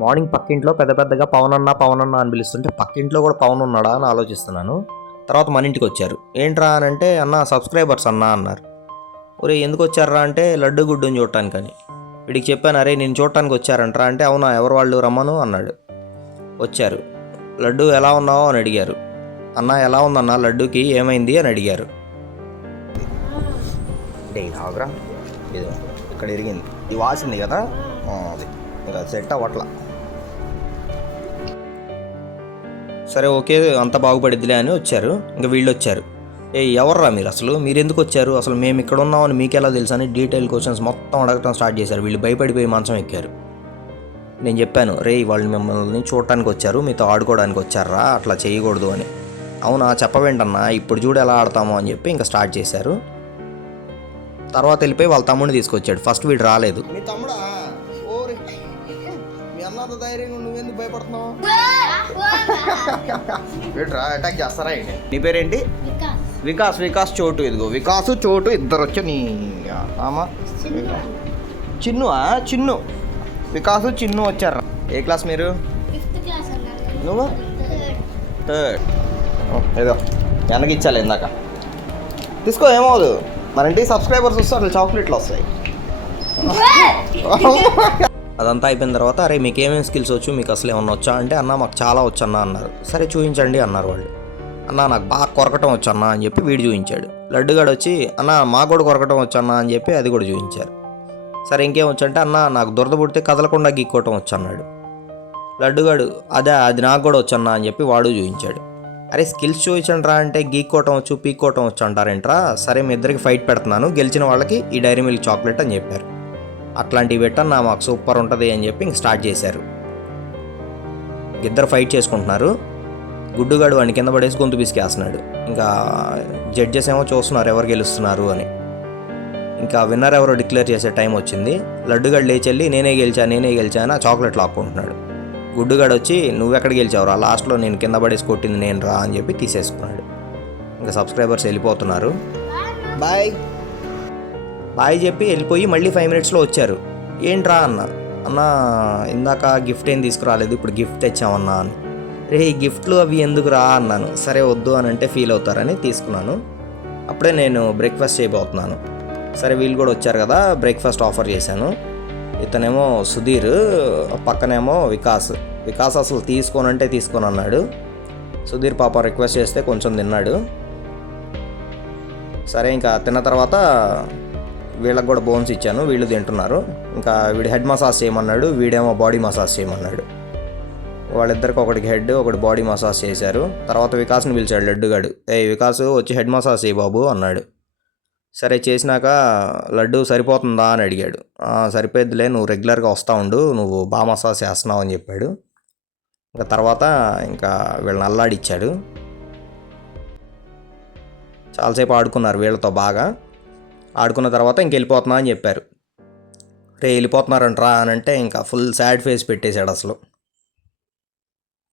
Morning పక్కింట్లో పెద్ద పెద్దగా పవన్ అన్న అని పిలుస్తుంటే పక్కింట్లో కూడా పవన్ ఉన్నాడా అని ఆలోచిస్తున్నాను. తర్వాత మన ఇంటికి వచ్చారు. ఏంట్రా అని అంటే, అన్న సబ్స్క్రైబర్స్ అన్నా అన్నారు. ఒరే ఎందుకు వచ్చారా అంటే, లడ్డు గుడ్డుని చూడటానికని. వీడికి చెప్పాను, అరే నేను చూడటానికి వచ్చారంట్రా అంటే, అవునా ఎవరు వాళ్ళు రమ్మను అన్నాడు. వచ్చారు. లడ్డు ఎలా ఉన్నావు అని అడిగారు. అన్న ఎలా ఉందన్న లడ్డూకి ఏమైంది అని అడిగారు. ఆగ్రా ఇది ఇక్కడ ఇరిగింది, ఇది వాసింది కదా, అది ఇంకా సెట్ అవ్వట్లా. సరే ఓకే అంత బాగుపడిద్దిలే అని వచ్చారు. ఇంకా వీళ్ళు వచ్చారు. ఎవర్రా మీరు, అసలు మీరు ఎందుకు వచ్చారు, అసలు మేము ఇక్కడ ఉన్నామని మీకు ఎలా తెలుసు అని డీటెయిల్ క్వశ్చన్స్ మొత్తం అడగటం స్టార్ట్ చేశారు. వీళ్ళు భయపడిపోయి మంచం ఎక్కారు. నేను చెప్పాను, రే వాళ్ళు మిమ్మల్ని చూడటానికి వచ్చారు, మీతో ఆడుకోవడానికి వచ్చారా, అట్లా చేయకూడదు అని. అవునా చెప్పవేంటన్నా, ఇప్పుడు చూడు ఎలా ఆడతామో అని చెప్పి ఇంకా స్టార్ట్ చేశారు. తర్వాత వెళ్ళిపోయి వాళ్ళ తమ్ముడిని తీసుకొచ్చాడు. ఫస్ట్ వీడు రాలేదు. మీ తమ్ముడా, మీ అన్నతో ధైర్యంగా నువ్వెందుకు భయపడుతున్నావు, వీడురా అటాక్ చేస్తారా ఏంటి. నీ పేరేంటి? వికాస్. వికాస్ చోటు, ఇదిగో వికాసు చోటు ఇద్దరు వచ్చి నీ ఆమా. చిన్ను వికాసు చిన్ను వచ్చారా. ఏ క్లాస్ మీరు? నువ్వు థర్డ్. ఏదో వెనక్కి ఇచ్చాలి ఇందాక, తీసుకో ఏమవుదు. మన ఇంటికి సబ్స్క్రైబర్స్ వస్తే అట్లా చాక్లెట్లు వస్తాయి. అదంతా అయిపోయిన తర్వాత, అరే మీకు ఏమేమి స్కిల్స్ వచ్చు, మీకు అసలు ఏమన్నా వచ్చా అంటే, అన్న మాకు చాలా వచ్చన్నా అన్నారు. సరే చూపించండి అన్నారు వాళ్ళు. అన్న నాకు బాగా కొరకటం వచ్చన్నా అని చెప్పి వీడు చూపించాడు. లడ్డుగాడు వచ్చి, అన్న మాకు కూడా కొరకటం వచ్చన్నా అని చెప్పి అది కూడా చూపించారు. సరే ఇంకేం వచ్చంటే, అన్న నాకు దురద పుడితే కదలకుండా గీక్కోవటం వచ్చన్నాడు. లడ్డుగాడు అది నాకు కూడా వచ్చన్నా అని చెప్పి వాడు చూపించాడు. అరే స్కిల్స్ చూపించండి రా అంటే, గీక్కోవటం వచ్చు పీక్కోవటం వచ్చు అంటారేంట్రా. సరే మీ ఇద్దరికి ఫైట్ పెడుతున్నాను, గెలిచిన వాళ్ళకి ఈ డైరీ మిల్క్ చాక్లెట్ అని చెప్పారు. అట్లాంటివి పెట్టన్నా మాకు సూపర్ ఉంటుంది అని చెప్పి ఇంక స్టార్ట్ చేశారు. ఇద్దరు ఫైట్ చేసుకుంటున్నారు. గుడ్డుగాడు వాడిని కింద పడేసి గొంతు పిసికేస్తున్నాడు. ఇంకా జడ్జెస్ ఏమో చూస్తున్నారు ఎవరు గెలుస్తున్నారు అని. ఇంకా విన్నర్ ఎవరో డిక్లేర్ చేసే టైం వచ్చింది. లడ్డుగాడు లేచెళ్ళి నేనే గెలిచా అని ఆ చాక్లెట్ లాక్కుంటున్నాడు. గుడ్డుగాడు వచ్చి నువ్వెక్కడ గెలిచావురా, లాస్ట్లో నేను కింద పడేసి కొట్టింది నేను రా అని చెప్పి తీసేసుకున్నాడు. ఇంకా సబ్స్క్రైబర్స్ వెళ్ళిపోతున్నారు. బాయ్ చెప్పి వెళ్ళిపోయి మళ్ళీ 5 minutesలో వచ్చారు. ఏంట్రా అన్న ఇందాక గిఫ్ట్ ఏం తీసుకురాలేదు, ఇప్పుడు గిఫ్ట్ తెచ్చామన్నా అని. రే ఈ గిఫ్ట్లు అవి ఎందుకు రా అన్నాను. సరే వద్దు అని అంటే ఫీల్ అవుతారని తీసుకున్నాను. అప్పుడే నేను బ్రేక్ఫాస్ట్ చేయబోతున్నాను. సరే వీళ్ళు కూడా వచ్చారు కదా, బ్రేక్ఫాస్ట్ ఆఫర్ చేశాను. ఇతనేమో సుధీర్, పక్కనేమో వికాస్ అసలు తీసుకోనంటే తీసుకోను అన్నాడు. సుధీర్ పాప రిక్వెస్ట్ చేస్తే కొంచెం తిన్నాడు. సరే ఇంకా తిన్న తర్వాత వీళ్ళకి కూడా బోన్స్ ఇచ్చాను, వీళ్ళు తింటున్నారు. ఇంకా వీడు హెడ్ మసాజ్ చేయమన్నాడు, వీడేమో బాడీ మసాజ్ చేయమన్నాడు. వాళ్ళిద్దరికి ఒకటికి హెడ్ ఒకటి బాడీ మసాజ్ చేశారు. తర్వాత వికాస్ని పిలిచాడు లడ్డుగాడు. వికాస్ వచ్చి హెడ్ మసాజ్ చేయి బాబు అన్నాడు. సరే చేసినాక లడ్డు సరిపోతుందా అని అడిగాడు. సరిపోద్దిలే, నువ్వు రెగ్యులర్గా వస్తూ ఉండు, నువ్వు బాగా మసాజ్ చేస్తున్నావు అని చెప్పాడు. ఇంకా తర్వాత ఇంకా వీళ్ళని అల్లాడిచ్చాడు. చాలాసేపు ఆడుకున్నారు వీళ్ళతో బాగా. ఆడుకున్న తర్వాత ఇంక వెళ్ళిపోతున్నా అని చెప్పారు. రే వెళ్ళిపోతున్నారంట్రా అని అంటే ఇంకా ఫుల్ సాడ్ ఫేస్ పెట్టేశాడు అసలు.